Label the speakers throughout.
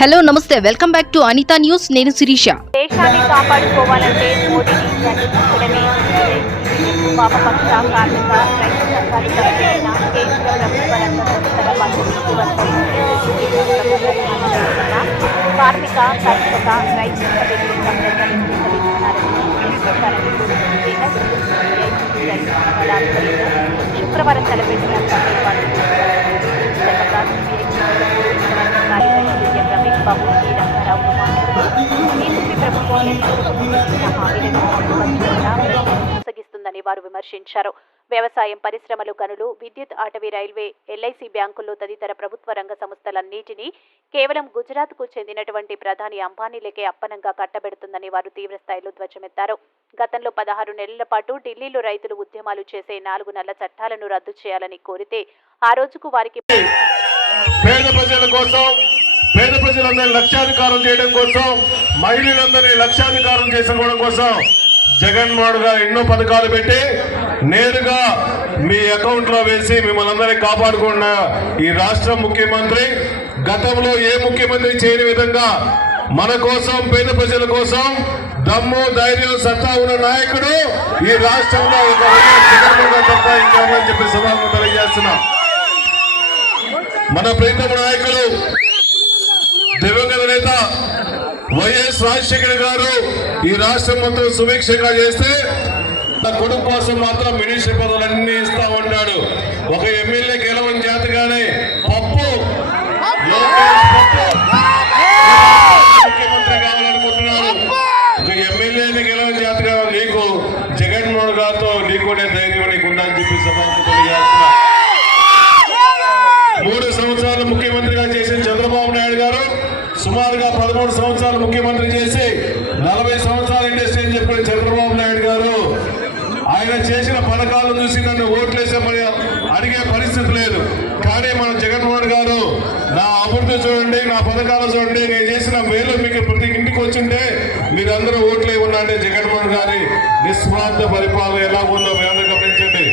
Speaker 1: Hello నమస్తే. Welcome back to Anitha news. నేను శిరీష.
Speaker 2: దేశాన్ని కాపాడుకోవాలంటే మోడీని గెలిపించడమే వామపక్ష కార్మిక రైతు కార్మిక రైతు శుక్రవారం తలపెట్టిన రమేష్ ప్రభుత్వం కొనసాగిస్తుందని వారు విమర్శించారు. వ్యవసాయం పరిశ్రమలు గనులు విద్యుత్ అటవీ రైల్వే ఎల్ఐసి బ్యాంకులు తదితర ప్రభుత్వ రంగ సంస్థలన్నింటినీ కేవలం గుజరాత్కు చెందినటువంటి ప్రధాని అంబానీలకే అప్పనంగా కట్టబెడుతుందని వారు తీవ్రస్థాయిలో ధ్వజమెత్తారు. గతంలో పదహారు నెలల పాటు ఢిల్లీలో రైతులు ఉద్యమాలు చేసే నాలుగు నెలల చట్టాలను రద్దు చేయాలని కోరితే ఆ రోజుకు వారికి
Speaker 3: పేద ప్రజల కోసం పేద ప్రజలందరినీ లక్ష్యాధికారం చేయడం కోసం మహిళలందరినీ లక్ష్యాధికారం చేసుకోవడం కోసం జగన్మోహన్ గారు ఎన్నో పథకాలు పెట్టి నేరుగా మీ అకౌంట్లో వేసి మిమ్మల్ని అందరినీ కాపాడుకున్న ఈ రాష్ట్ర ముఖ్యమంత్రి గతంలో ఏ ముఖ్యమంత్రి చేయని విధంగా మన కోసం పేద ప్రజల కోసం దమ్ము ధైర్యం సత్తా ఉన్న నాయకుడు ఈ రాష్ట్రంలో ఒక జగన్మోహన్ తప్ప ఇంకా చెప్పి సభకు తెలియజేస్తున్నాం. మన ప్రీతమ నాయకులు దివంగత వైఎస్ రాజశేఖర్ గారు ఈ రాష్ట్రం మొత్తం సుభిక్షంగా చేస్తే తన కొడుకు కోసం మాత్రం మినిస్టర్ పదవులన్నీ ఇస్తా ఉన్నాడు ఒక ఎమ్మెల్యే గెలవని చేతగానే పప్పు. ముఖ్యమంత్రి కావాలనుకుంటున్నారు ఒక ఎమ్మెల్యేని గెలవని చేతగా నీకు జగన్మోహన్ గారితో నీకు ధైర్యం నీకు ఉందని చెప్పి సభకు తెలియజేస్తున్నా మూడు సంవత్సరాలు ముఖ్యమంత్రిగా చేసిన చంద్రబాబు నాయుడు గారు సుమారుగా పదమూడు సంవత్సరాలు ముఖ్యమంత్రి చేసి నలభై సంవత్సరాల ఇండస్ట్రీ అని చెప్పిన చంద్రబాబు నాయుడు గారు ఆయన చేసిన పథకాలను చూసి నన్ను ఓట్లేసామని అడిగే పరిస్థితి లేదు. కానీ మన జగన్మోహన్ గారు నా అభివృద్ధి చూడండి నా పథకాలు చూడండి నేను చేసిన మేలు మీకు ప్రతి ఇంటికి వచ్చింటే మీరందరూ ఓట్లే ఉన్నా జగన్మోహన్ గారి నిస్వార్థ పరిపాలన ఎలా ఉందో మేము గమనించండి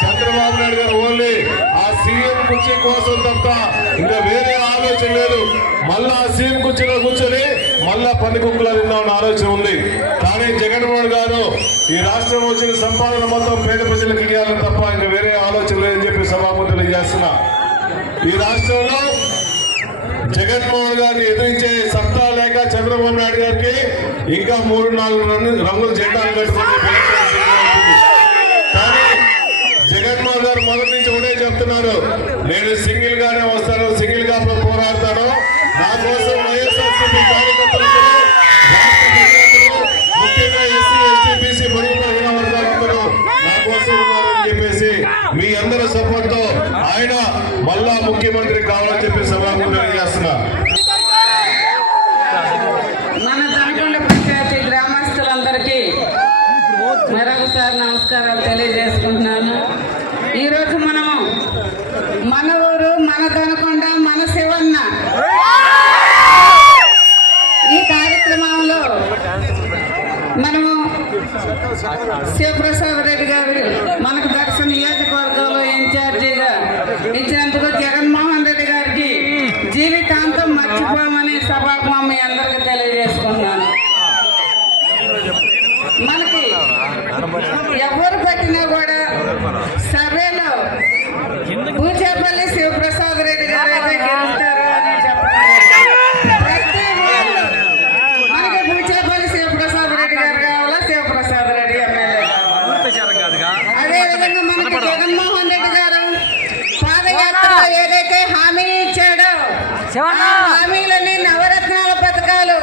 Speaker 3: చంద్రబాబు నాయుడు గారు ఓన్లీ ఆ సీఎం కుర్చీ కోసం తప్ప ఇంకా వేరే ఆలోచన లేదు. మళ్ళా ఆ సీఎం కుర్చీలో కూర్చొని మళ్ళా పని కుక్కలు తిందామన్న ఆలోచన ఉంది. కానీ జగన్మోహన్ గారు ఈ రాష్ట్రం వచ్చిన సంపాదన మొత్తం పేద ప్రజలకు ఇవ్వాలని తప్ప ఇంకా వేరే ఆలోచన లేదని చెప్పి సభాపతులు చేస్తున్నా. ఈ రాష్ట్రంలో జగన్మోహన్ గారిని ఎదిరించే సత్తా లేక చంద్రబాబు నాయుడు గారికి ఇంకా మూడు నాలుగు రంగులు జెండాలు కట్టుకుని జగన్మోహన్ గారు మొదటి నుంచి ఒకటే చెప్తున్నారు. నేను సింగిల్ గానే వస్తాను సింగిల్గా పోరాడతాను. నా కోసం వైఎస్ఆర్సీపీ కార్యకర్తలందరూ రాష్ట్ర ముఖ్యంగా ఎస్సీ ఎస్టీ బీసీ మరియు ప్రజల వర్గాలందరూ నా కోసం ఉన్నారని చెప్పేసి మీ అందరి సపోర్ట్తో ఆయన మళ్ళా ముఖ్యమంత్రి కావాలని చెప్పి సభ తెలియజేస్తున్నా.
Speaker 4: మన ఊరు మన దనకొండ మన శివన్న. ఈ కార్యక్రమంలో మనము శివప్రసాద్ రెడ్డి గారు మనకు దర్శన నియోజకవర్గంలో ఇన్ఛార్జిగా ఇచ్చినందుకు జగన్మోహన్ రెడ్డి గారికి జీవితాంతం మర్చిపోమని సభకు మీ అందరికీ తెలియజేసుకున్నాను మనకి ఎవరు పెట్టినా కూడా సర్వేలో పూచేపల్లి శివప్రసాద్ రెడ్డి గారు అయితే గెలుస్తారు అని చెప్పారు ప్రతి ఊళ్ళో మనకి పూచేపల్లి శివప్రసాద్ రెడ్డి గారు కావాలా శివప్రసాద్ రెడ్డి ఎమ్మెల్యే అదే విధంగా మనకి జగన్మోహన్ రెడ్డి గారు పాదయాత్రలో ఏదైతే హామీ ఇచ్చాడో ఆ హామీలని నవరత్నాల పథకాలు.